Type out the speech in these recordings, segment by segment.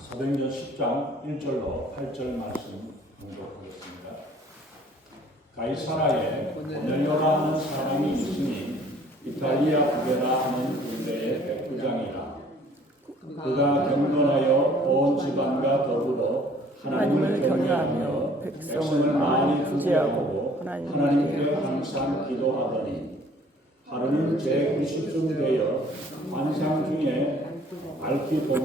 사도행전 10장 1절로 8절 말씀 공독하겠습니다. 가이사라에 고넬료라 하는 사람이 있으니 이탈리아 부베라 하는 군대의 백부장이라. 그가 경건하여 온 집안과 더불어 하나님을 경외하며 백성을 많이 구제하고 하나님께 항상 기도하더니 하루는 제90쯤 되어 환상 중에 밝기 봄에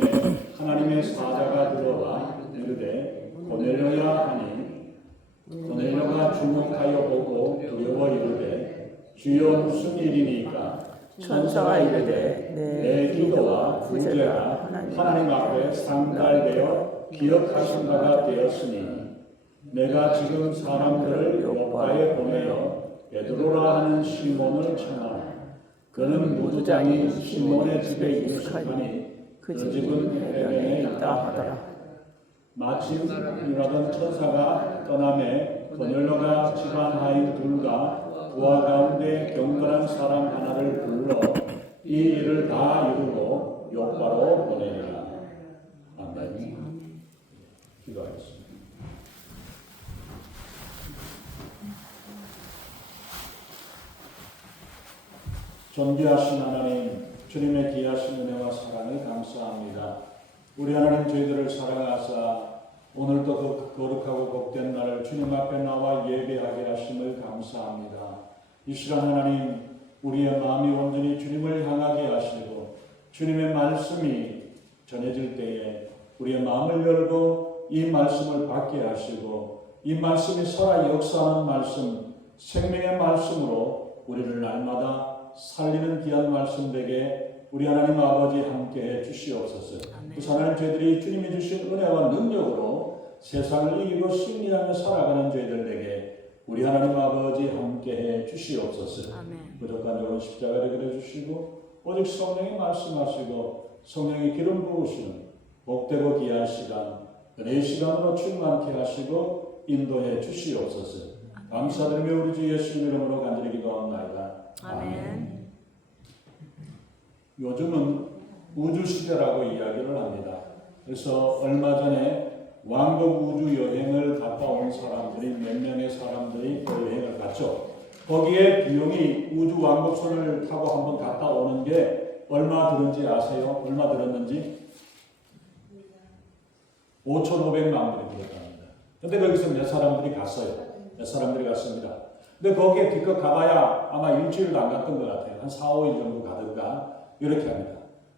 하나님의 사자가 들어와 이르되 고넬료야 하니 고넬료가 주목하여 보고 두려워 이르되 주여 무슨 일이니까? 천사가 이르되 내 기도와 구제가 하나님 앞에 상달되어 기억하신 바가 되었으니 내가 지금 사람들을 요파에 보내어 베드로라 하는 시몬을 청하노. 그는 무두장이 시몬의 집에 익숙하니 그 집은 해변에 있다 하더라. 마침 일하던 천사가 떠남에 고넬료가 집안 하인 둘과 부하 가운데 경건한 사람 하나를 불러 이 일을 다 이루고 요파로 보내니라. 아멘. 기도하겠습니다. 존귀하신 하나님, 주님의 귀하신 은혜와 사랑에 감사합니다. 우리 하나님 저희들을 사랑하사 오늘도 그 거룩하고 복된 날을 주님 앞에 나와 예배하게 하심을 감사합니다. 이 시간 하나님, 우리의 마음이 온전히 주님을 향하게 하시고 주님의 말씀이 전해질 때에 우리의 마음을 열고 이 말씀을 받게 하시고 이 말씀이 살아 역사하는 말씀, 생명의 말씀으로 우리를 날마다 살리는 귀한 말씀 되게 우리 하나님 아버지 함께해 주시옵소서. 그 하나님 저희들이 주님이 주신 은혜와 능력으로 세상을 이기고 승리하며 살아가는 저희들에게 우리 하나님 아버지 함께해 주시옵소서. 부족한 적은 십자가를 그려주시고 오직 성령이 말씀하시고 성령이 기름 부으시는 복되고 귀한 시간 은혜의 시간으로 충만케 하시고 인도해 주시옵소서. 감사드리며 우리 주 예수 이름으로 간절히 기도합니다. 아멘. 요즘은 우주시대라고 이야기를 합니다. 그래서 얼마 전에 왕복 우주 여행을 갔다 온 사람들이 몇 명의 사람들이 그 여행을 갔죠. 거기에 비용이 우주 왕복선을 타고 한번 갔다 오는 게 얼마 들은지 아세요? 얼마 들었는지? 5,500만 불이 들었답니다. 근데 거기서 몇 사람들이 갔어요. 몇 사람들이 갔습니다. 근데 거기에 기껏 가봐야 아마 일주일도 안 갔던 것 같아요. 한 4, 5일 정도 가든가 이렇게 합니다.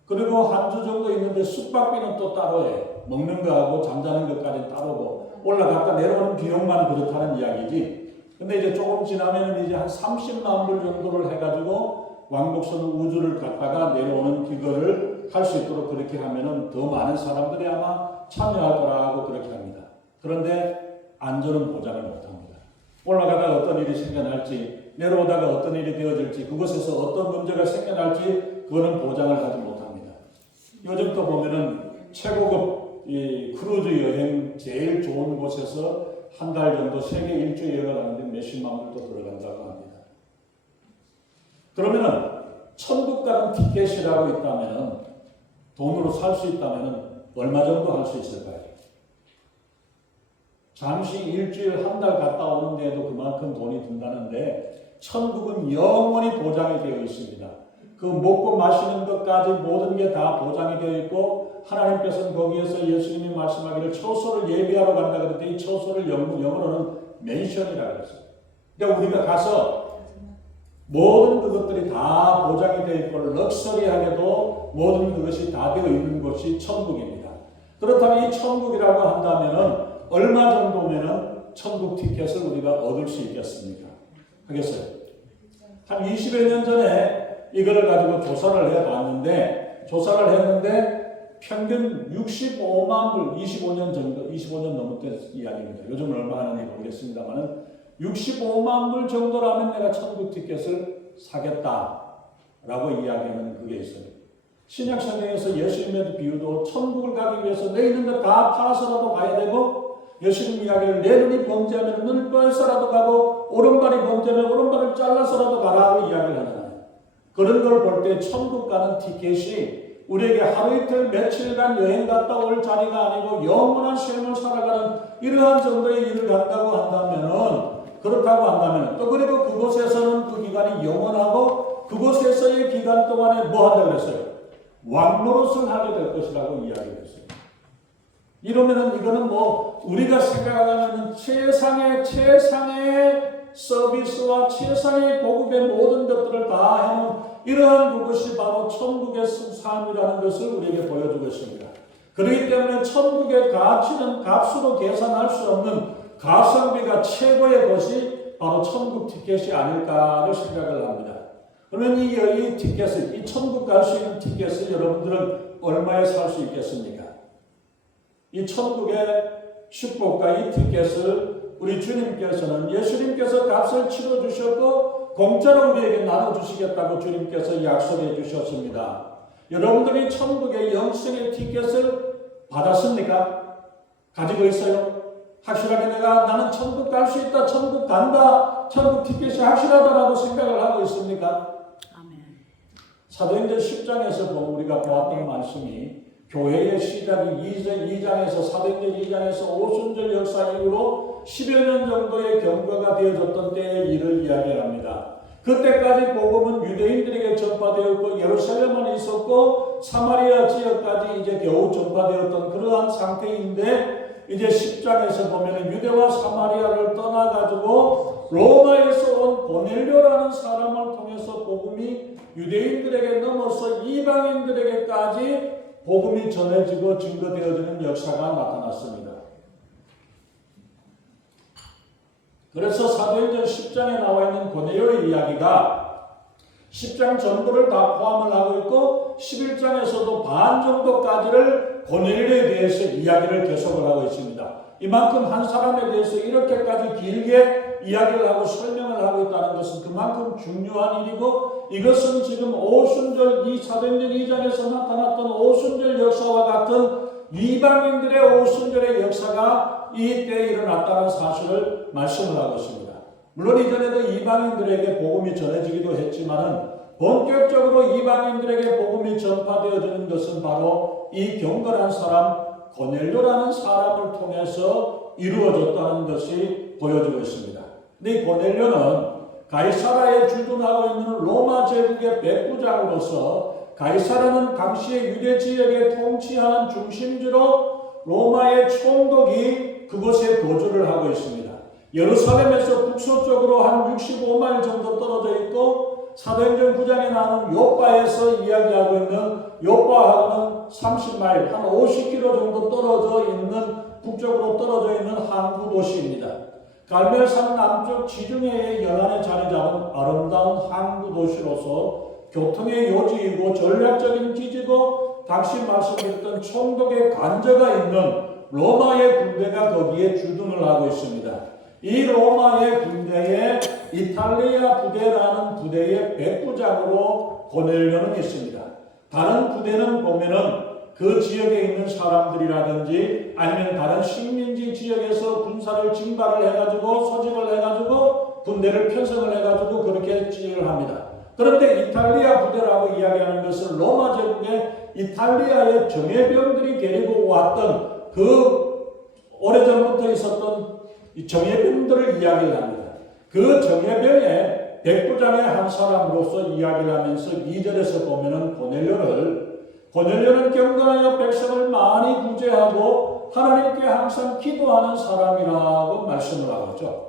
그리고 한 주 정도 있는데 숙박비는 또 따로 해요. 먹는 거하고 잠자는 것까지 따로고 올라갔다 내려오는 비용만 그렇다는 이야기지. 근데 이제 조금 지나면 이제 한 30만 불 정도를 해가지고 왕복선 우주를 갔다가 내려오는 기거를 할 수 있도록 그렇게 하면은 더 많은 사람들이 아마 참여할 거라고 그렇게 합니다. 그런데 안전은 보장을 못합니다. 올라가다가 어떤 일이 생겨날지, 내려오다가 어떤 일이 되어질지, 그곳에서 어떤 문제가 생겨날지 그거는 보장을 하지 못합니다. 요즘 또 보면은 최고급 이 크루즈 여행 제일 좋은 곳에서 한 달 정도 세계 일주 여행을 하는데 몇십만 불도 들어간다고 합니다. 그러면은 천국 가는 티켓이라고 있다면은 돈으로 살 수 있다면은 얼마 정도 할 수 있을까요? 잠시 일주일 한 달 갔다 오는데도 그만큼 돈이 든다는데 천국은 영원히 보장이 되어 있습니다. 그 먹고 마시는 것까지 모든 게 다 보장이 되어 있고 하나님께서는 거기에서 예수님이 말씀하기를 처소를 예비하러 간다 그랬더니 이 처소를 영어로는 맨션이라고 했어요. 그러니까 우리가 가서 모든 그것들이 다 보장이 되어 있고 럭셔리하게도 모든 그것이 다 되어 있는 곳이 천국입니다. 그렇다면 이 천국이라고 한다면은 얼마 정도면은 천국 티켓을 우리가 얻을 수 있겠습니까? 하겠어요? 한 20여 년 전에 이거를 가지고 조사를 해봤는데, 조사를 했는데 평균 65만 불, 25년 정도, 25년 넘었던 이야기입니다. 요즘은 얼마 하는지 모르겠습니다만은 65만 불 정도라면 내가 천국 티켓을 사겠다라고 이야기하는 그게 있어요. 신약 성경에서 예수님의 비유도 천국을 가기 위해서 내 있는 것 다 팔아서라도 가야 되고 예수님 이야기를 내 눈이 범죄하면 눈을 빼서라도 가고 오른발이 범죄하면 오른발을 잘라서라도 가라고 이야기를 하잖아요. 그런 걸 볼 때 천국 가는 티켓이 우리에게 하루 이틀 며칠간 여행 갔다 올 자리가 아니고 영원한 삶을 살아가는 이러한 정도의 일을 간다고 한다면은, 그렇다고 한다면 또 그리고 그곳에서는 그 기간이 영원하고 그곳에서의 기간 동안에 뭐 한다고 그랬어요? 왕노릇을 하게 될 것이라고 이야기했어요. 이러면은 이거는 뭐 우리가 생각하는 최상의 서비스와 최상의 고급의 모든 것들을 다 해놓은 이러한 그것이 바로 천국의 삶이라는 것을 우리에게 보여주고 있습니다. 그렇기 때문에 천국의 가치는 값으로 계산할 수 없는 가성비가 최고의 것이 바로 천국 티켓이 아닐까를 생각을 합니다. 그러면 이 티켓을, 이 천국 갈 수 있는 티켓을 여러분들은 얼마에 살 수 있겠습니까? 이 천국의 축복과 이 티켓을 우리 주님께서는, 예수님께서 값을 치러 주셨고 공짜로 우리에게 나눠주시겠다고 주님께서 약속해 주셨습니다. 여러분들이 천국의 영생의 티켓을 받았습니까? 가지고 있어요? 확실하게 나는 천국 갈 수 있다, 천국 간다, 천국 티켓이 확실하다라고 생각을 하고 있습니까? 아멘. 사도행전 10장에서 우리가 보았던 말씀이 교회의 시작이 2장에서 사도행전 2장에서 오순절 역사 이후로 10여 년 정도의 경과가 되어졌던 때의 일을 이야기합니다. 그때까지 복음은 유대인들에게 전파되었고 예루살렘만 있었고 사마리아 지역까지 이제 겨우 전파되었던 그러한 상태인데, 이제 10장에서 보면 유대와 사마리아를 떠나가지고 로마에서 온 고넬료라는 사람을 통해서 복음이 유대인들에게 넘어서 이방인들에게까지 복음이 전해지고 증거되어지는 역사가 나타났습니다. 그래서 사도행전 10장에 나와 있는 고넬료의 이야기가 10장 전부를 다 포함을 하고 있고 11장에서도 반 정도까지를 고넬료에 대해서 이야기를 계속을 하고 있습니다. 이만큼 한 사람에 대해서 이렇게까지 길게 이야기를 하고 설명을 하고 있다는 것은 그만큼 중요한 일이고, 이것은 지금 오순절, 이 사도행전 2장에서 나타났던 오순절 역사와 같은 이방인들의 오순절의 역사가 이때에 일어났다는 사실을 말씀을 하고 있습니다. 물론 이전에도 이방인들에게 복음이 전해지기도 했지만은 본격적으로 이방인들에게 복음이 전파되어지는 것은 바로 이 경건한 사람 고넬료라는 사람을 통해서 이루어졌다는 것이 보여지고 있습니다. 근데 이 고넬료는 가이사라에 주둔하고 있는 로마 제국의 백부장으로서, 가이사라는 당시의 유대 지역에 통치하는 중심지로 로마의 총독이 그곳에 거주를 하고 있습니다. 예루살렘에서 북서쪽으로 한 65마일 정도 떨어져 있고, 사도행전 9장에 나오는 요빠에서 이야기하고 있는 요빠하고는 30마일, 한 50km 정도 떨어져 있는, 북쪽으로 떨어져 있는 항구 도시입니다. 갈멜산 남쪽 지중해의 연안에 자리 잡은 아름다운 항구 도시로서 교통의 요지이고 전략적인 기지고, 당시 말씀드렸던 총독의 관저가 있는 로마의 군대가 거기에 주둔을 하고 있습니다. 이 로마의 군대에 이탈리아 부대라는 부대의 백부장으로 고넬료는 있습니다. 다른 부대는 보면은 그 지역에 있는 사람들이라든지 아니면 다른 식민지 지역에서 군사를 징발을 해가지고 소집을 해가지고 군대를 편성을 해가지고 그렇게 지휘를 합니다. 그런데 이탈리아 부대라고 이야기하는 것은 로마 제국의 이탈리아의 정예병들이 데리고 왔던 그 오래전부터 있었던 이 정예병들을 이야기를 합니다. 그 정예병의 백부장의 한 사람으로서 이야기를 하면서 2절에서 보면은 고넬료는 경건하여 백성을 많이 구제하고 하나님께 항상 기도하는 사람이라고 말씀을 하고 있죠.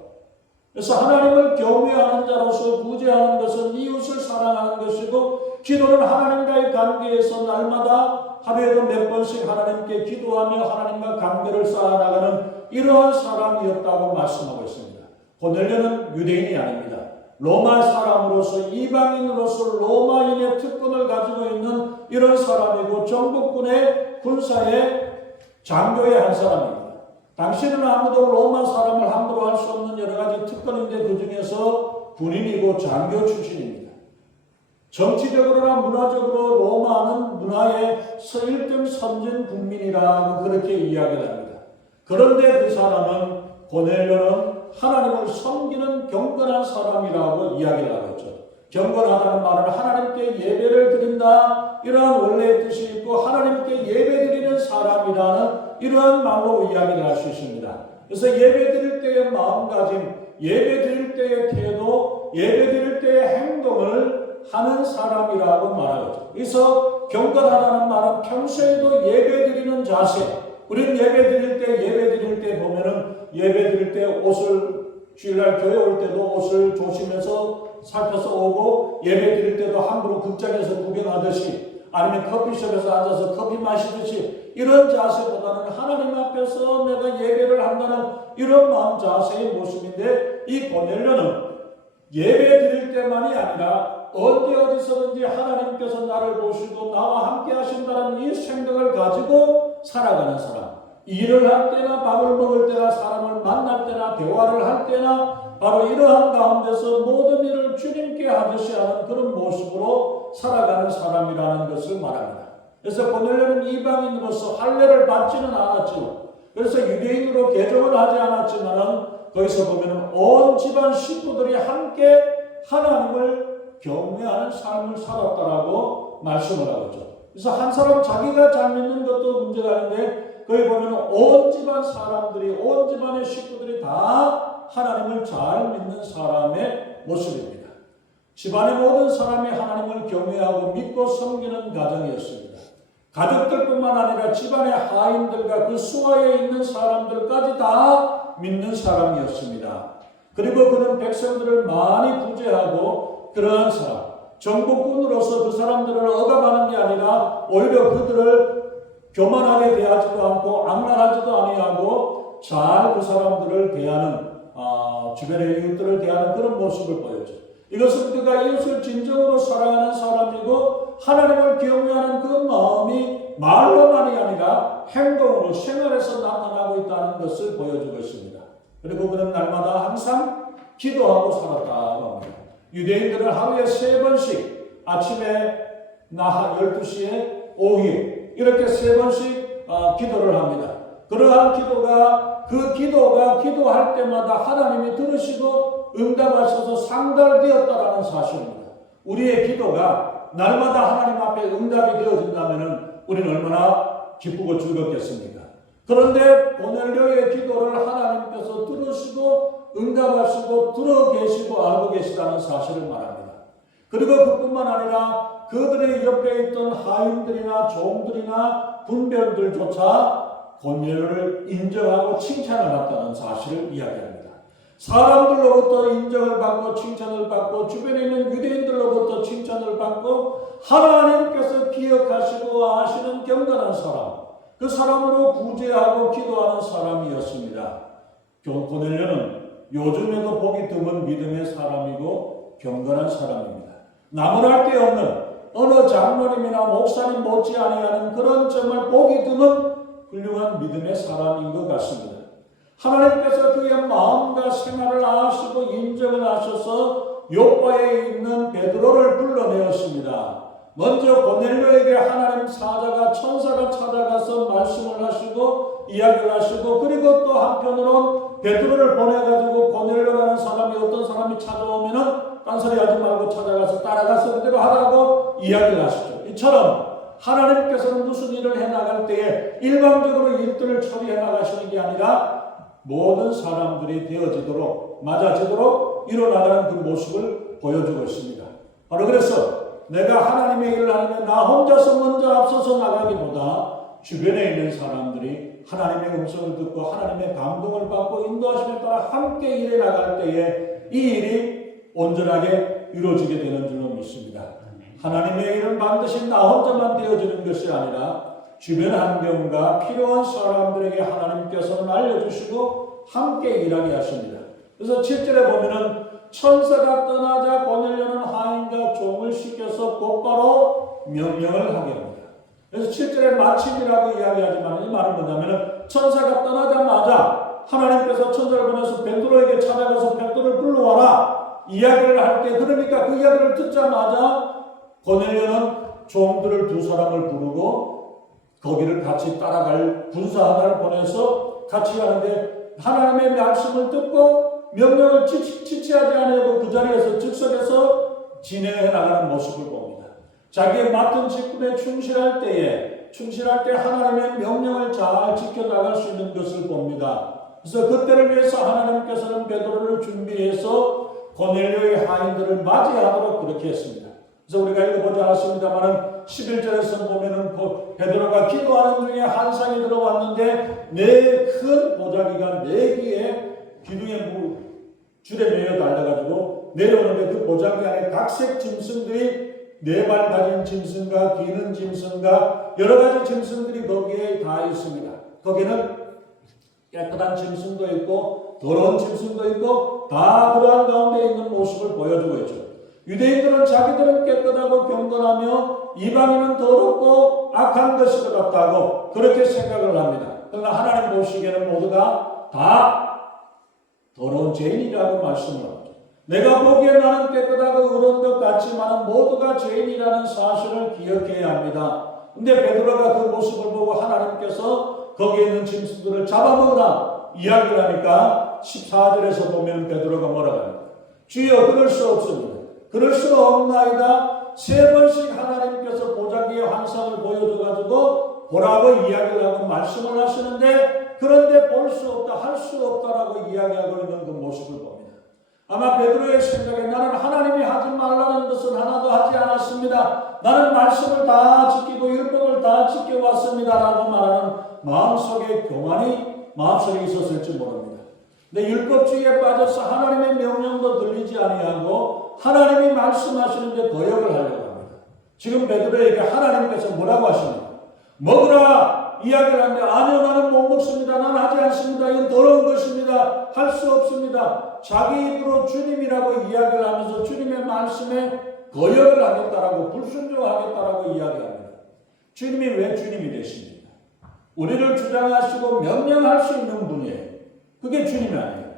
그래서 하나님을 경외하는 자로서 구제하는 것은 이웃을 사랑하는 것이고, 기도는 하나님과의 관계에서 날마다 하루에도 몇 번씩 하나님께 기도하며 하나님과 관계를 쌓아나가는 이러한 사람이었다고 말씀하고 있습니다. 고넬료는 유대인이 아닙니다. 로마 사람으로서, 이방인으로서 로마인의 특권을 가지고 있는 이런 사람이고, 정복군의 군사의 장교의 한 사람입니다. 당시에는 아무도 로마 사람을 함부로 할 수 없는 여러 가지 특권인데 그 중에서 군인이고 장교 출신입니다. 정치적으로나 문화적으로 로마는 문화의 1등 선진 국민이라고 그렇게 이야기를 합니다. 그런데 그 사람은, 고넬료는 하나님을 섬기는 경건한 사람이라고 이야기를 하고 있죠. 경건하다는 말은 하나님께 예배를 드린다, 이러한 원래의 뜻이 이러한 말로 이야기를 할 수 있습니다. 그래서 예배 드릴 때의 마음가짐, 예배 드릴 때의 태도, 예배 드릴 때의 행동을 하는 사람이라고 말하죠. 그래서 경건하다는 말은 평소에도 예배 드리는 자세. 우리는 예배 드릴 때 보면은 예배 드릴 때 옷을 주일날 교회 올 때도 옷을 조심해서 살펴서 오고, 예배 드릴 때도 함부로 극장에서 구경하듯이 아니면 커피숍에서 앉아서 커피 마시듯이 이런 자세보다는 하나님 앞에서 내가 예배를 한다는 이런 마음 자세의 모습인데, 이 고넬료는 예배 드릴 때만이 아니라 언제 어디서든지 하나님께서 나를 보시고 나와 함께 하신다는 이 생각을 가지고 살아가는 사람, 일을 할 때나 밥을 먹을 때나 사람을 만날 때나 대화를 할 때나 바로 이러한 가운데서 모든 일을 주님께 하듯이 하는 그런 모습으로 살아가는 사람이라는 것을 말합니다. 그래서 고넬료는 이방인으로서 할례를 받지는 않았죠. 그래서 유대인으로 개종을 하지 않았지만은 거기서 보면은 온 집안 식구들이 함께 하나님을 경외하는 삶을 살았다라고 말씀을 하고 있죠. 그래서 한 사람 자기가 잘 믿는 것도 문제가 아닌데, 거기 보면 온 집안 사람들이, 온 집안의 식구들이 다 하나님을 잘 믿는 사람의 모습입니다. 집안의 모든 사람이 하나님을 경외하고 믿고 섬기는 가정이었습니다. 가족들뿐만 아니라 집안의 하인들과 그 수하에 있는 사람들까지 다 믿는 사람이었습니다. 그리고 그는 백성들을 많이 구제하고, 그러한 사람, 정복군으로서 그 사람들을 억압하는 게 아니라 오히려 그들을 교만하게 대하지도 않고 악랄하지도 아니하고 잘 그 사람들을 대하는, 주변의 이웃들을 대하는 그런 모습을 보여줘. 이것은 그가 이웃을 진정으로 사랑하는 사람이고 하나님을 경외하는 그 마음이 말로만이 아니라 행동으로, 생활에서 나타나고 있다는 것을 보여주고 있습니다. 그리고 그는 날마다 항상 기도하고 살았다고 합니다. 유대인들은 하루에 3번씩, 아침에 12시에, 오후에 이렇게 3번씩 기도를 합니다. 그러한 기도가 기도할 때마다 하나님이 들으시고 응답하셔서 상달되었다라는 사실입니다. 우리의 기도가 날마다 하나님 앞에 응답이 되어진다면 우리는 얼마나 기쁘고 즐겁겠습니까? 그런데 고넬료의 기도를 하나님께서 들으시고 응답하시고 들어 계시고 알고 계시다는 사실을 말합니다. 그리고 그뿐만 아니라 그들의 옆에 있던 하인들이나 종들이나 군병들조차 고넬료를 인정하고 칭찬을 했다는 사실을 이야기합니다. 사람들로부터 인정을 받고 칭찬을 받고 주변에 있는 유대인들로부터 칭찬을 받고 하나님께서 기억하시고 아시는 경건한 사람, 그 사람으로 구제하고 기도하는 사람이었습니다. 고넬료는 요즘에도 보기 드문 믿음의 사람이고 경건한 사람입니다. 나무랄 데 없는 어느 장로님이나 목사님 못지 아니하는 그런 정말 보기 드문 훌륭한 믿음의 사람인 것 같습니다. 하나님께서 그의 마음과 생활을 아시고 인정을 하셔서 요바에 있는 베드로를 불러내었습니다. 먼저 고넬료에게 하나님 천사가 찾아가서 말씀을 하시고 이야기를 하시고, 그리고 또 한편으로 베드로를 보내가지고 고넬료라는 사람이, 어떤 사람이 찾아오면은 딴소리 하지 말고 찾아가서 따라가서 그대로 하라고 이야기를 하시죠. 이처럼 하나님께서는 무슨 일을 해나갈 때에 일방적으로 일들을 처리해 나가시는 게 아니라 모든 사람들이 되어지도록, 맞아지도록 일어나가는 그 모습을 보여주고 있습니다. 바로 그래서 내가 하나님의 일을 하는데 나 혼자서 먼저 앞서서 나가기보다 주변에 있는 사람들이 하나님의 음성을 듣고 하나님의 감동을 받고 인도하심에 따라 함께 일해 나갈 때에 이 일이 온전하게 이루어지게 되는 줄로 믿습니다. 하나님의 일은 반드시 나 혼자만 되어지는 것이 아니라 주변 환경과 필요한 사람들에게 하나님께서는 알려주시고 함께 일하게 하십니다. 그래서 7절에 보면은 천사가 떠나자 고넬료는 하인과 종을 시켜서 곧바로 명령을 하게 합니다. 그래서 7절에 마침이라고 이야기하지만 이 말은 뭐냐면 천사가 떠나자마자 하나님께서 천사를 보내서 베드로에게 찾아가서 베드로를 불러와라 이야기를 할 때, 그러니까 그 이야기를 듣자마자 고넬료는 종들을 2사람을 부르고 거기를 같이 따라갈 군사 하나를 보내서 같이 하는데, 하나님의 말씀을 듣고 명령을 지체하지 않고 그 자리에서 즉석에서 진행해 나가는 모습을 봅니다. 자기의 맡은 직분에 충실할 때 하나님의 명령을 잘 지켜나갈 수 있는 것을 봅니다. 그래서 그때를 위해서 하나님께서는 베드로를 준비해서 고넬료의 하인들을 맞이하도록 그렇게 했습니다. 그래서 우리가 읽어보지 않았습니다만 11절에서 보면은 베드로가 기도하는 중에 환상이 들어왔는데 네 큰 보자기가 네 개의 기둥에 줄에 매여 달려가지고 내려오는데 그 보자기 안에 각색 짐승들이 네 발 가진 짐승과 기는 짐승과 여러 가지 짐승들이 거기에 다 있습니다. 거기는 깨끗한 짐승도 있고 더러운 짐승도 있고 다 그러한 가운데 있는 모습을 보여주고 있죠. 유대인들은 자기들은 깨끗하고 경건하며 이방인은 더럽고 악한 것이 것 같다고 그렇게 생각을 합니다. 그러나 하나님 보시기에는 모두가 다 더러운 죄인이라고 말씀을 합니다. 내가 보기에 나는 깨끗하고 의로운 것 같지만 모두가 죄인이라는 사실을 기억해야 합니다. 근데 베드로가 그 모습을 보고 하나님께서 거기에 있는 짐승들을 잡아먹으라 이야기를 하니까 14절에서 보면 베드로가 뭐라고 합니까? 주여 그럴 수 없습니다. 그럴 수 없나이다. 3번씩 하나님께서 보자기의 환상을 보여줘가지고 보라고 이야기를 하고 말씀을 하시는데 그런데 볼 수 없다, 할 수 없다라고 이야기하고 있는 그 모습을 봅니다. 아마 베드로의 생각에 나는 하나님이 하지 말라는 것은 하나도 하지 않았습니다. 나는 말씀을 다 지키고 율법을 다 지켜왔습니다라고 말하는 마음속에 교만이 마음속에 있었을지 모릅니다. 근데 율법주의에 빠져서 하나님의 명령도 들리지 아니하고 하나님이 말씀하시는데 거역을 하려고 합니다. 지금 베드로에게 하나님께서 뭐라고 하십니까? 먹으라 이야기를 하는데 아니요 나는 못 먹습니다. 나는 하지 않습니다. 이건 더러운 것입니다. 할 수 없습니다. 자기 입으로 주님이라고 이야기를 하면서 주님의 말씀에 거역을 하겠다라고 불순종하겠다라고 이야기합니다. 주님이 왜 주님이 되십니까? 우리를 주장하시고 명령할 수 있는 분이에요. 그게 주님이 아니에요.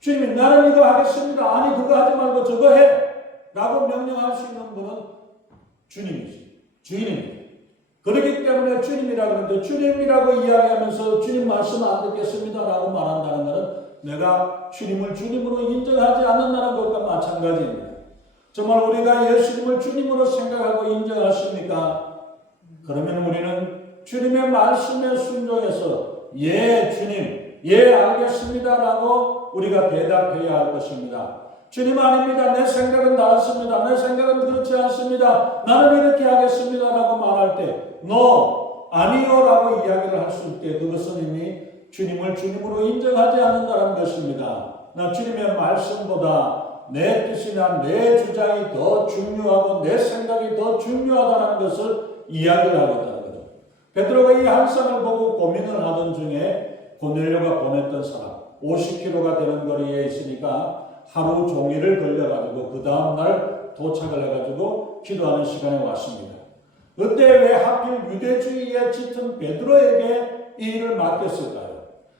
주님이 나는 이거 하겠습니다. 아니 그거 하지 말고 저거 해 라고 명령할 수 있는 분은 주님이지. 주인입니다. 그렇기 때문에 주님이라고 하는데 주님이라고 이야기하면서 주님 말씀 안 듣겠습니다 라고 말한다는 것은 내가 주님을 주님으로 인정하지 않는다는 것과 마찬가지입니다. 정말 우리가 예수님을 주님으로 생각하고 인정하십니까? 그러면 우리는 주님의 말씀에 순종해서 예 주님 예 알겠습니다 라고 우리가 대답해야 할 것입니다. 주님 아닙니다. 내 생각은 다르습니다. 내 생각은 그렇지 않습니다. 나는 이렇게 하겠습니다 라고 말할 때 no, 아니요 라고 이야기를 할 수 있게 그것은 이미 주님을 주님으로 인정하지 않는다는 것입니다. 나 주님의 말씀보다 내 뜻이나 내 주장이 더 중요하고 내 생각이 더 중요하다는 것을 이야기를 하겠다는 거죠. 베드로가 이 환상을 보고 고민을 하던 중에 고넬료가 보냈던 사람 50km가 되는 거리에 있으니까 하루 종일을 걸려가지고 그 다음날 도착을 해가지고 기도하는 시간에 왔습니다. 그때 왜 하필 유대주의에 짙은 베드로에게 이 일을 맡겼을까요?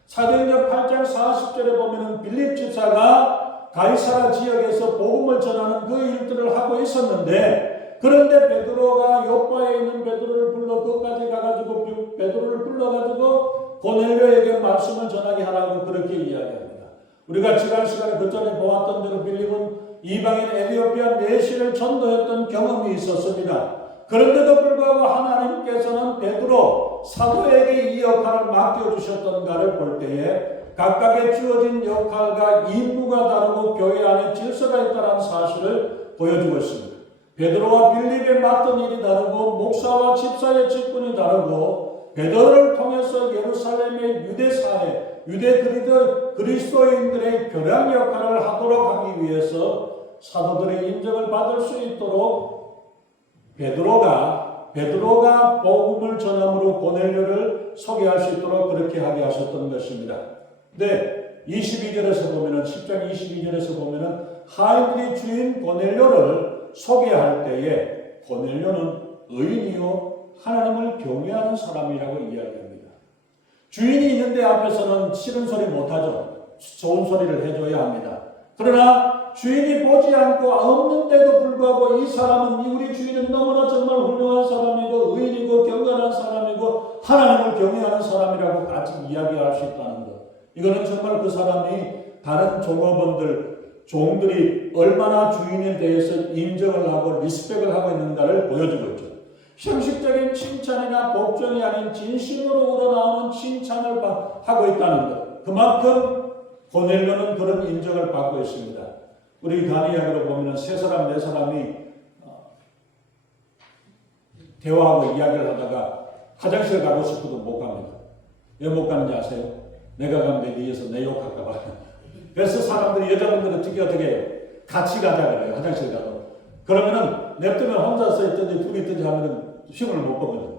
사도행전 8장 40절에 보면은 빌립 집사가 가이사라 지역에서 복음을 전하는 그 일들을 하고 있었는데 그런데 베드로가 요파에 있는 베드로를 불러 그까지 가가지고 베드로를 불러가지고 고넬료에게 말씀을 전하게 하라고 그렇게 이야기합니다. 우리가 지난 시간에 그 전에 보았던 대로 빌립은 이방인 에티오피아 내신을 전도했던 경험이 있었습니다. 그런데도 불구하고 하나님께서는 베드로 사도에게 이 역할을 맡겨주셨던가를 볼 때에 각각의 주어진 역할과 임무가 다르고 교회 안에 질서가 있다는 사실을 보여주고 있습니다. 베드로와 빌립에 맡은 일이 다르고 목사와 집사의 직분이 다르고 베드로를 통해서 예루살렘의 유대사회, 유대 그리스도인들의 교량 역할을 하도록 하기 위해서 사도들의 인정을 받을 수 있도록 베드로가 복음을 전함으로 고넬료를 소개할 수 있도록 그렇게 하게 하셨던 것입니다. 근데 22절에서 보면은 10장 22절에서 보면은 하인들이 주인 고넬료를 소개할 때에 고넬료는 의인이요 하나님을 경외하는 사람이라고 이야기합니다. 주인이 있는데 앞에서는 싫은 소리 못하죠. 좋은 소리를 해줘야 합니다. 그러나 주인이 보지 않고 없는데도 불구하고 이 사람은 우리 주인은 너무나 정말 훌륭한 사람이고 의인이고 경건한 사람이고 하나님을 경외하는 사람이라고 같이 이야기할 수 있다는 것. 이거는 정말 그 사람이 다른 종업원들 종들이 얼마나 주인에 대해서 인정을 하고 리스펙을 하고 있는가를 보여주고 있죠. 형식적인 칭찬이나 복종이 아닌 진심으로 우러나오는 칭찬을 하고 있다는 것. 그만큼 고넬료는 그런 인정을 받고 있습니다. 우리 간 이야기로 보면 세 사람 네 사람이 대화하고 이야기를 하다가 화장실 가고 싶어도 못 갑니다. 왜 못 가는지 아세요? 내가 가면 내 뒤에서 내 욕할까 봐. 그래서 사람들이 여자분들은 어떻게 같이 가자 그래요. 화장실 가도. 그러면은 냅두면 혼자서 있든지 둘이 있든지 하면은 힘을 못 보거든요.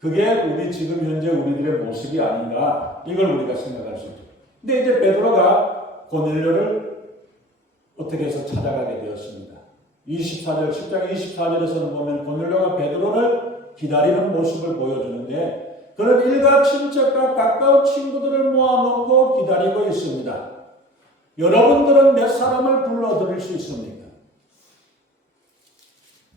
그게 우리 지금 현재 우리들의 모습이 아닌가 이걸 우리가 생각할 수 있죠. 근데 이제 베드로가 고넬료를 어떻게 해서 찾아가게 되었습니다. 10장 24절에서는 보면 고넬료가 베드로를 기다리는 모습을 보여주는데 그는 일가 친척과 가까운 친구들을 모아놓고 기다리고 있습니다. 여러분들은 몇 사람을 불러드릴 수 있습니까?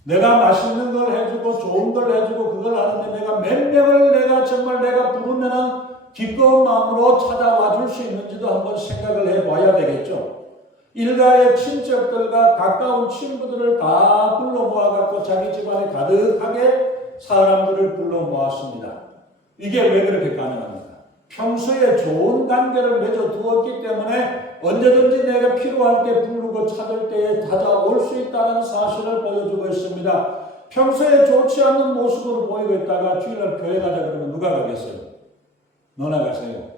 내가 맛있는 걸 해주고 좋은 걸 해주고 그걸 하는데 내가 몇 명을 정말 내가 부르면은 기꺼운 마음으로 찾아와 줄 수 있는지도 한번 생각을 해봐야 되겠죠. 일가의 친척들과 가까운 친구들을 다 불러 모아갖고 자기 집안에 가득하게 사람들을 불러 모았습니다. 이게 왜 그렇게 가능합니까? 평소에 좋은 관계를 맺어 두었기 때문에 언제든지 내가 필요할 때 부르고 찾을 때에 찾아올 수 있다는 사실을 보여주고 있습니다. 평소에 좋지 않는 모습으로 보이고 있다가 주일날 교회 가자 그러면 누가 가겠어요? 너나 가세요.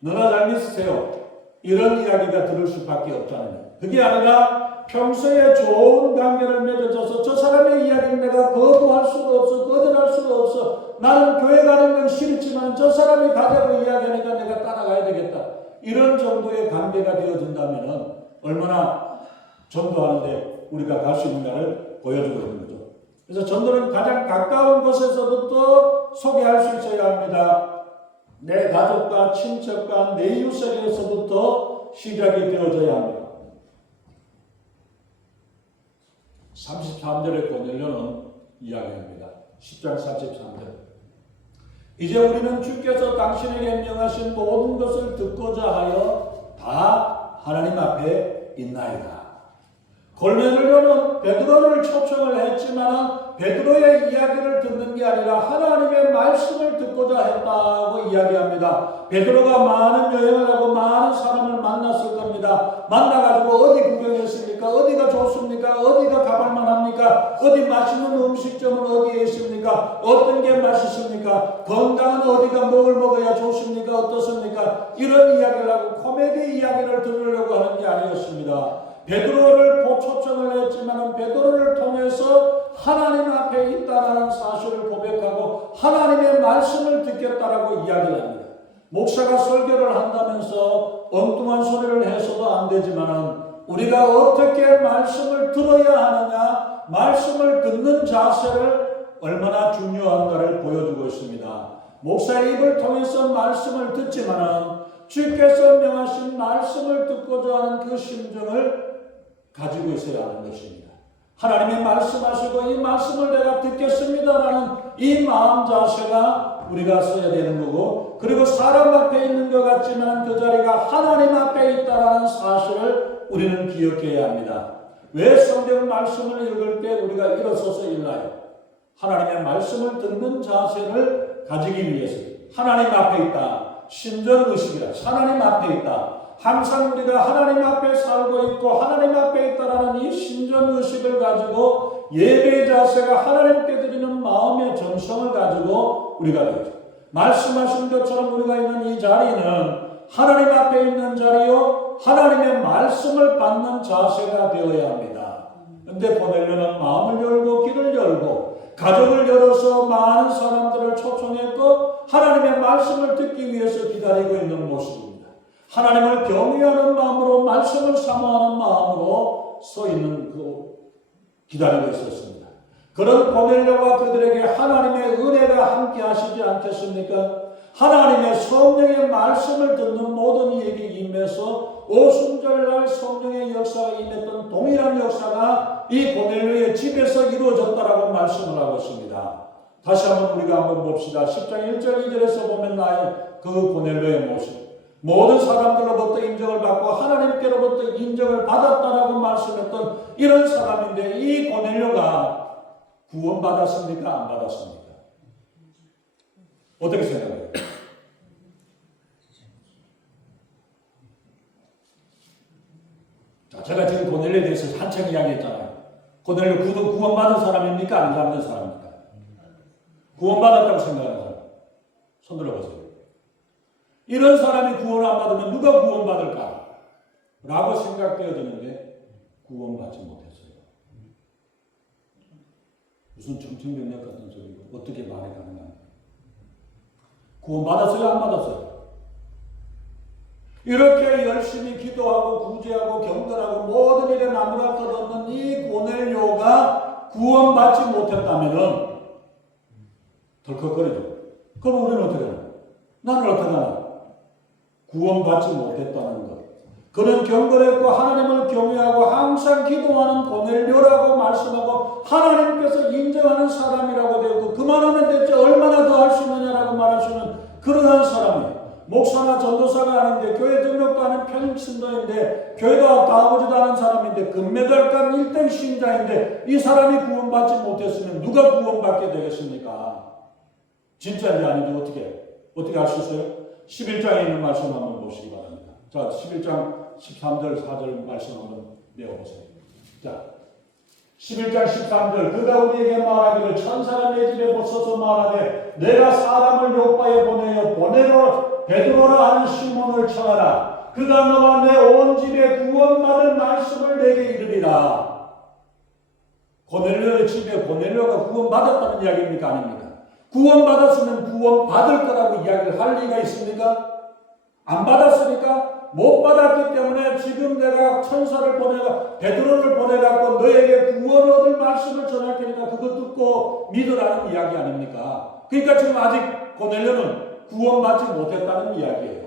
너나 잘 믿으세요. 이런 이야기가 들을 수밖에 없잖아요. 그게 아니라 평소에 좋은 관계를 맺어줘서 저 사람의 이야기를 내가 거부할 수가 없어, 거절할 수가 없어. 나는 교회 가는 건 싫지만 저 사람이 가자고 이야기하니까 내가 따라가야 되겠다. 이런 정도의 관계가 되어진다면 얼마나 전도하는데 우리가 갈 수 있는가를 보여주고 있는 거죠. 그래서 전도는 가장 가까운 곳에서부터 소개할 수 있어야 합니다. 내 가족과 친척과 내 이웃에게서부터 시작이 되어져야 합니다. 33절에 고넬료는 이야기합니다. 10장 33절. 이제 우리는 주께서 당신에게 명하신 모든 것을 듣고자 하여 다 하나님 앞에 있나이다. 고넬료는 베드로를 초청을 했지만 베드로의 이야기를 듣는 게 아니라 하나님의 말씀을 듣고자 했다고 이야기합니다. 베드로가 많은 여행을 하고 많은 사람을 만났을 겁니다. 만나가지고 어디 구경했습니까? 어디가 좋습니까? 어디가 가볼만 합니까? 어디 맛있는 음식점은 어디에 있습니까? 어떤 게 맛있습니까? 건강한 어디가 뭘 먹어야 좋습니까? 어떻습니까? 이런 이야기를 하고 코미디 이야기를 들으려고 하는 게 아니었습니다. 베드로를 초청을 했지만 베드로를 통해서 하나님 앞에 있다라는 사실을 고백하고 하나님의 말씀을 듣겠다라고 이야기를 합니다. 목사가 설교를 한다면서 엉뚱한 소리를 해서도 안 되지만 우리가 어떻게 말씀을 들어야 하느냐, 말씀을 듣는 자세를 얼마나 중요한가를 보여주고 있습니다. 목사의 입을 통해서 말씀을 듣지만 주께서 명하신 말씀을 듣고자 하는 그 심정을 가지고 있어야 하는 것입니다. 하나님이 말씀하시고 이 말씀을 내가 듣겠습니다라는 이 마음 자세가 우리가 써야 되는 거고, 그리고 사람 앞에 있는 것 같지만 그 자리가 하나님 앞에 있다라는 사실을 우리는 기억해야 합니다. 왜 성경 말씀을 읽을 때 우리가 일어서서 읽나요? 하나님의 말씀을 듣는 자세를 가지기 위해서. 하나님 앞에 있다. 신전의식이라. 하나님 앞에 있다. 항상 우리가 하나님 앞에 살고 있고 하나님 앞에 있다라는 이 신전의식을 가지고 예배의 자세가 하나님께 드리는 마음의 정성을 가지고 우리가 되죠. 말씀하신 것처럼 우리가 있는 이 자리는 하나님 앞에 있는 자리요, 하나님의 말씀을 받는 자세가 되어야 합니다. 그런데 고넬료는 마음을 열고 귀를 열고 가족을 열어서 많은 사람들을 초청했고 하나님의 말씀을 듣기 위해서 기다리고 있는 모습입니다. 하나님을 경외하는 마음으로, 말씀을 사모하는 마음으로 서 있는 기다리고 있었습니다. 그런 고넬료와 그들에게 하나님의 은혜가 함께 하시지 않겠습니까? 하나님의 성령의 말씀을 듣는 모든 이에게 임해서 오순절날 성령의 역사가 임했던 동일한 역사가 이 고넬료의 집에서 이루어졌다라고 말씀을 하고 있습니다. 다시 한번 우리가 한번 봅시다. 10장 1절 2절에서 보면 나의 그 고넬료의 모습. 모든 사람들로부터 인정을 받고 하나님께로부터 인정을 받았다라고 말씀했던 이런 사람인데 이 고넬료가 구원받았습니까? 안 받았습니까? 어떻게 생각해요? 자, 제가 지금 고넬료에 대해서 한참 이야기했잖아요. 고넬료 구원받은 사람입니까? 안 받은 사람입니까? 구원받았다고 생각하는 사람 손 들어보세요. 이런 사람이 구원을 안 받으면 누가 구원받을까? 라고 생각되어지는데 구원받지 못했어요. 무슨 정신병력 같은 소리고 어떻게 말이 가능합니까? 구원받았어요? 안 받았어요? 이렇게 열심히 기도하고 구제하고 경건하고 모든 일에 나무랄 것 없는 이 고넬료가 구원받지 못했다면 덜컥거리죠. 그럼 우리는 어떻게 하나? 나는 어떻게 하나? 구원받지 못했다는 것. 그는 경건했고 하나님을 경외하고 항상 기도하는 고넬료라고 말씀하고 하나님께서 인정하는 사람이라고 되었고 그만하면 됐지 얼마나 더 할 수 있느냐라고 말하시는 그러한 사람이에요. 목사나 전도사가 아닌데 교회 등록도 하는 평신도인데 교회도 가보지도 않은 사람인데 금메달감 1등 신자인데 이 사람이 구원받지 못했으면 누가 구원받게 되겠습니까? 진짜인지 아닌지 어떻게 알 수 있어요? 11장에 있는 말씀 한번 보시기 바랍니다. 자, 11장 13절 4절 말씀 한번 외워보세요. 자, 11장 13절 그가 우리에게 말하기를 천사가 내 집에 벗어서 말하되 내가 사람을 요바에 보내어 베드로라 하는 시몬을 청하라. 그가 너와 내 온 집에 구원받을 말씀을 내게 이르리라. 고넬료의 집에 고넬료가 구원받았다는 이야기입니까? 아닙니까? 구원받았으면 구원받을 거라고 이야기를 할 리가 있습니까? 안 받았으니까 못 받았기 때문에 지금 내가 천사를 보내가 베드로를 보내갖고 너에게 구원 얻을 말씀을 전할 테니까 그거 듣고 믿으라는 이야기 아닙니까? 그러니까 지금 아직 고넬료는 구원받지 못했다는 이야기예요.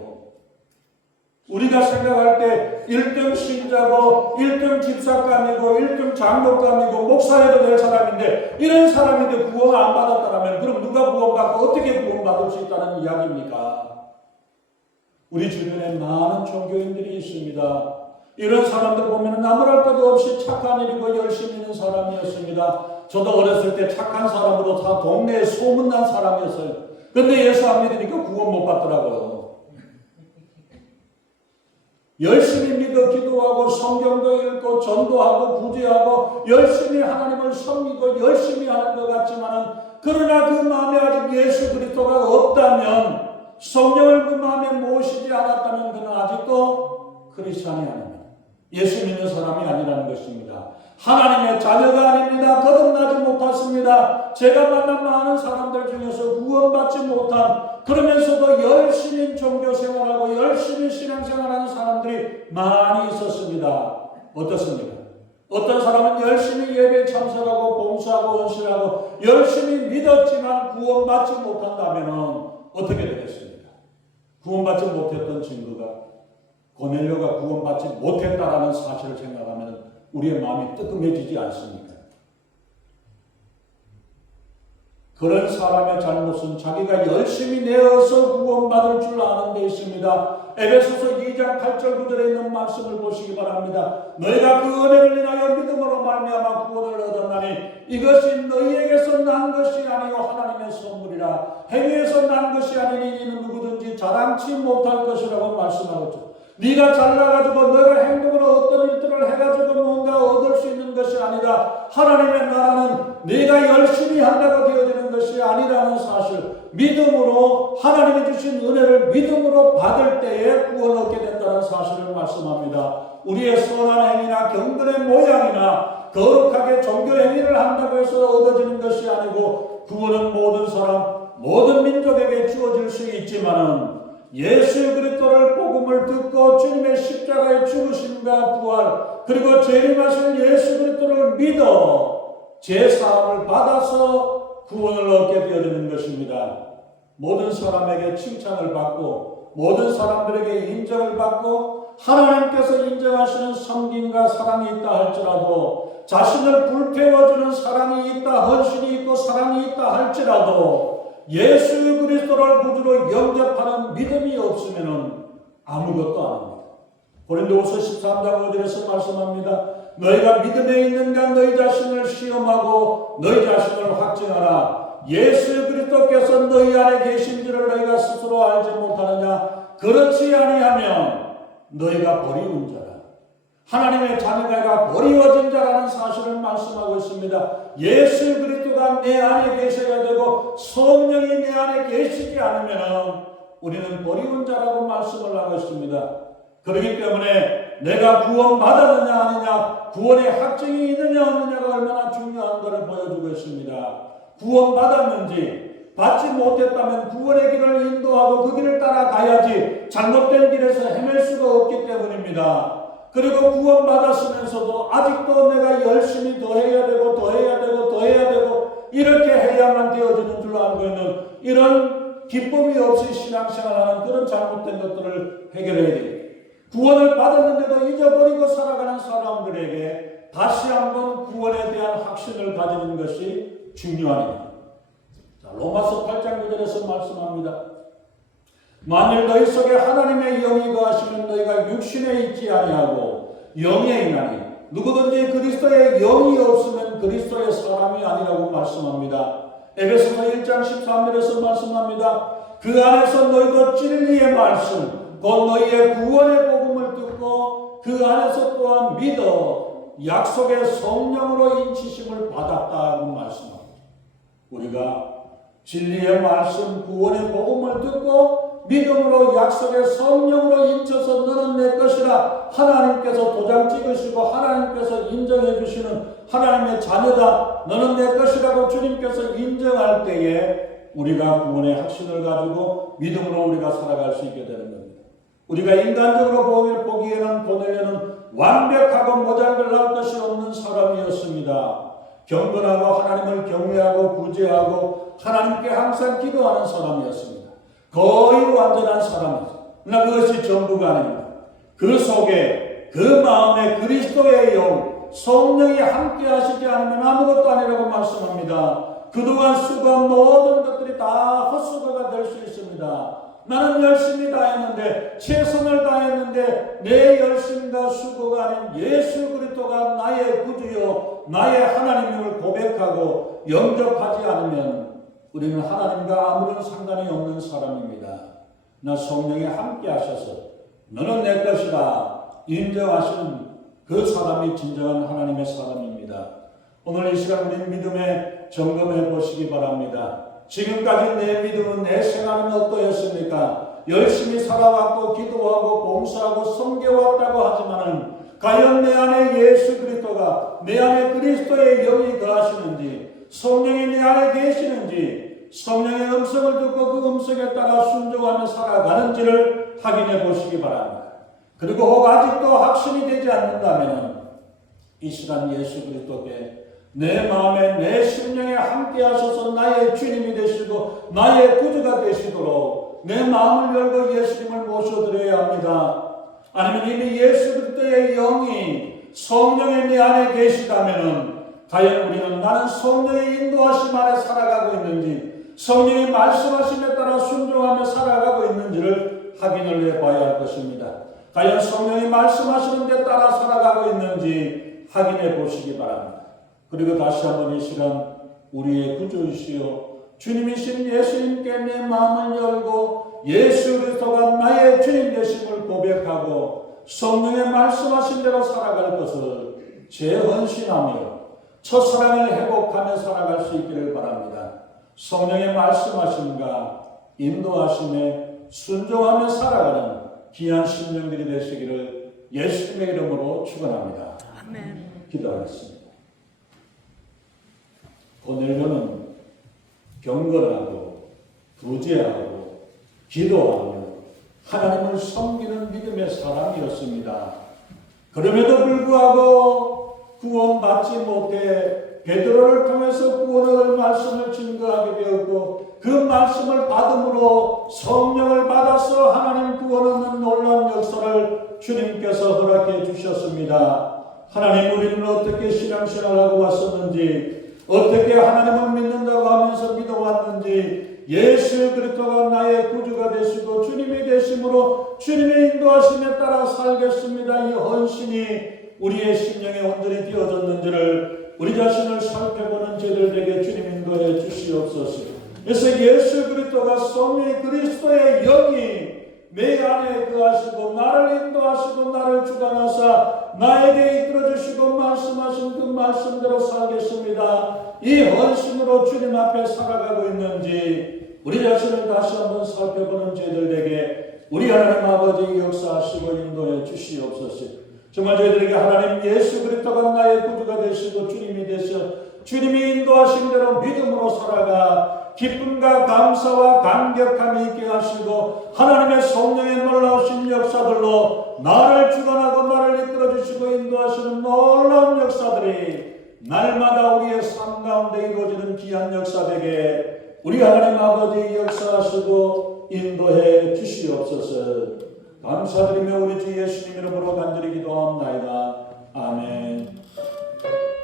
우리가 생각할 때 1등 신자고 1등 집사감이고 1등 장로감이고 목사해도 될 사람인데 이런 사람인데 구원을 안 받았다면 그럼 누가 구원받고 어떻게 구원받을 수 있다는 이야기입니까? 우리 주변에 많은 종교인들이 있습니다. 이런 사람들 보면 나무랄 것도 없이 착한 일이고 열심히 있는 사람이었습니다. 저도 어렸을 때 착한 사람으로 다 동네에 소문난 사람이었어요. 근데 예수 안 믿으니까 구원 못 받더라고요. 열심히 믿어 기도하고 성경도 읽고 전도하고 구제하고 열심히 하나님을 섬기고 열심히 하는 것 같지만은 그러나 그 마음에 아직 예수 그리스도가 없다면 성령을 그 마음에 모시지 않았다면 그는 아직도 크리스찬이 아닙니다. 예수 믿는 사람이 아니라는 것입니다. 하나님의 자녀가 아닙니다. 거듭나지 못했습니다. 제가 만난 많은 사람들 중에서 구원받지 못한 그러면서도 열심히 종교생활하고 열심히 신앙생활하는 사람들이 많이 있었습니다. 어떻습니까? 어떤 사람은 열심히 예배에 참석하고 봉사하고 헌신하고 열심히 믿었지만 구원받지 못한다면 어떻게 되겠습니까? 구원받지 못했던 증거가 고넬료가 구원받지 못했다라는 사실을 생각하면 우리의 마음이 뜨끔해지지 않습니까? 그런 사람의 잘못은 자기가 열심히 내어서 구원받을 줄 아는 데 있습니다. 에베소서 2장 8절 9절에 있는 말씀을 보시기 바랍니다. 너희가 그 은혜를 인하여 믿음으로 말미암아 구원을 얻었나니 이것이 너희에게서 난 것이 아니요 하나님의 선물이라. 행위에서 난 것이 아니니 이는 누구든지 자랑치 못할 것이라고 말씀하였죠. 네가 잘나가지고 너가 행동으로 어떤 일들을 해가지고 뭔가 얻을 수 있는 것이 아니다. 하나님의 나라는 네가 열심히 한다고 되어지는 것이 아니라는 사실, 믿음으로 하나님이 주신 은혜를 믿음으로 받을 때에 구원을 얻게 된다는 사실을 말씀합니다. 우리의 선한 행위나 경건의 모양이나 거룩하게 종교 행위를 한다고 해서 얻어지는 것이 아니고 구원은 모든 사람, 모든 민족에게 주어질 수 있지만은 예수 그리스도를 복음을 듣고 주님의 십자가의 죽으심과 부활 그리고 재림하신 예수 그리스도를 믿어 제사함을 받아서 구원을 얻게 되어지는 것입니다. 모든 사람에게 칭찬을 받고 모든 사람들에게 인정을 받고 하나님께서 인정하시는 섬김과 사랑이 있다 할지라도 자신을 불태워주는 사랑이 있다, 헌신이 있고 사랑이 있다 할지라도 예수 그리스도를 구주로 영접하는 믿음이 없으면 아무것도 아닙니다. 고린도후서 13장 5절에서 말씀합니다. 너희가 믿음에 있는가 너희 자신을 시험하고 너희 자신을 확증하라. 예수 그리스도께서 너희 안에 계신 줄을 너희가 스스로 알지 못하느냐. 그렇지 아니하면 너희가 버리운 자라. 하나님의 자녀가 버리워진 자라는 사실을 말씀하고 있습니다. 예수 그리스도가 내 안에 계셔야 되고 성령이 내 안에 계시지 않으면 우리는 버리운 자라고 말씀을 하고 있습니다. 그렇기 때문에 내가 구원받았느냐 아니냐, 구원의 확증이 있느냐 없느냐가 얼마나 중요한 것을 보여주고 있습니다. 구원받았는지, 받지 못했다면 구원의 길을 인도하고 그 길을 따라가야지 잘못된 길에서 헤맬 수가 없기 때문입니다. 그리고 구원받았으면서도 아직도 내가 열심히 더 해야 되고 더 해야 되고 더 해야 되고 이렇게 해야만 되어지는 줄 알고 있는 이런 기쁨이 없이 신앙생활하는 그런 잘못된 것들을 해결해야 돼요. 구원을 받았는데도 잊어버리고 살아가는 사람들에게 다시 한번 구원에 대한 확신을 가지는 것이 중요합니다. 자, 로마서 8장 9절에서 말씀합니다. 만일 너희 속에 하나님의 영이 거하시면 너희가 육신에 있지 아니하고 영에 있나니 누구든지 그리스도의 영이 없으면 그리스도의 사람이 아니라고 말씀합니다. 에베소서 1장 13절에서 말씀합니다. 그 안에서 너희도 진리의 말씀 곧 너희의 구원의 복음을 듣고 그 안에서 또한 믿어 약속의 성령으로 인치심을 받았다고 말씀합니다. 우리가 진리의 말씀 구원의 복음을 듣고 믿음으로 약속의 성령으로 인쳐서 너는 내 것이라 하나님께서 도장 찍으시고 하나님께서 인정해 주시는 하나님의 자녀다, 너는 내 것이라고 주님께서 인정할 때에 우리가 구원의 확신을 가지고 믿음으로 우리가 살아갈 수 있게 되는 겁니다. 우리가 인간적으로 보기에는 완벽하고 모자랄 것이 없는 사람이었습니다. 경건하고 하나님을 경외하고 구제하고 하나님께 항상 기도하는 사람이었습니다. 거의 완전한 사람이었습니다. 그러나 그것이 전부가 아닙니다. 그 속에 그 마음에 그리스도의 영 성령이 함께 하시지 않으면 아무것도 아니라고 말씀합니다. 그동안 수고한 모든 것들이 다 헛수고가 될 수 있습니다. 나는 열심히 다했는데 최선을 다했는데 내 열심과 수고가 아닌 예수 그리스도가 나의 구주요 나의 하나님임을 고백하고 영접하지 않으면 우리는 하나님과 아무런 상관이 없는 사람입니다. 나 성령이 함께 하셔서 너는 내 것이다 인정하시는 그 사람이 진정한 하나님의 사람입니다. 오늘 이 시간 우리 믿음에 점검해 보시기 바랍니다. 지금까지 내 믿음은 내 생활은 어떠했습니까? 열심히 살아왔고 기도하고 봉사하고 섬겨왔다고 하지만은 과연 내 안에 예수 그리스도가 내 안에 그리스도의 영이 거하시는지 성령이 내 안에 계시는지 성령의 음성을 듣고 그 음성에 따라 순종하며 살아가는지를 확인해 보시기 바랍니다. 그리고 혹 아직도 확신이 되지 않는다면 이 시간 예수 그리스도께 내 마음에 내 심령에 함께 하셔서 나의 주님이 되시고 나의 구주가 되시도록 내 마음을 열고 예수님을 모셔드려야 합니다. 아니면 이미 예수 그리스도의 영이 성령의 내 안에 계시다면 과연 우리는 나는 성령의 인도하심 아래 살아가고 있는지 성령의 말씀하심에 따라 순종하며 살아가고 있는지를 확인을 해봐야 할 것입니다. 과연 성령이 말씀하시는 데 따라 살아가고 있는지 확인해 보시기 바랍니다. 그리고 다시 한번 이 시간 우리의 구주이시여 주님이신 예수님께 내 마음을 열고 예수 그리스도가 나의 주님 되심을 고백하고 성령의 말씀하신 대로 살아갈 것을 재헌신하며 첫사랑을 회복하며 살아갈 수 있기를 바랍니다. 성령의 말씀하심과 인도하심에 순종하며 살아가는 귀한 심령들이 되시기를 예수님의 이름으로 축원합니다. 아멘. 기도하겠습니다. 오늘은 경건하고 구제하고 기도하며 하나님을 섬기는 믿음의 사람이었습니다. 그럼에도 불구하고 구원받지 못해 베드로를 통해서 구원을 말씀을 증거하게 되었고 그 말씀을 받음으로 성령을 받아서 하나님 구원 얻는 놀라운 역사를 주님께서 허락해 주셨습니다. 하나님 우리는 어떻게 신앙생활하고 왔었는지 어떻게 하나님을 믿는다고 하면서 믿어왔는지 예수 그리스도가 나의 구주가 되시고 주님이 되심으로 주님의 인도하심에 따라 살겠습니다. 이 헌신이 우리의 심령에 온전히 되어졌는지를 우리 자신을 살펴보는 저희들에게 주님 인도해 주시옵소서. 그래서 예수 그리스도가 성령의 그리스도의 영이 내 안에 거하시고 나를 인도하시고 나를 주관하사 나에게 이끌어주시고 말씀하신 그 말씀대로 살겠습니다. 이 헌신으로 주님 앞에 살아가고 있는지 우리 자신을 다시 한번 살펴보는 저희들에게 우리 하나님 아버지 역사하시고 인도해 주시옵소서. 정말 저희들에게 하나님 예수 그리스도가 나의 구주가 되시고 주님이 되셔 주님이 인도하신 대로 믿음으로 살아가 기쁨과 감사와 감격함이 있게 하시고 하나님의 성령의 놀라우신 역사들로 나를 주관하고 나를 이끌어주시고 인도하시는 놀라운 역사들이 날마다 우리의 삶 가운데 이루어지는 귀한 역사되게 우리 하나님 아버지 역사하시고 인도해 주시옵소서. 감사드리며 우리 주 예수님 이름으로 간절히 기도합나이다. 아멘.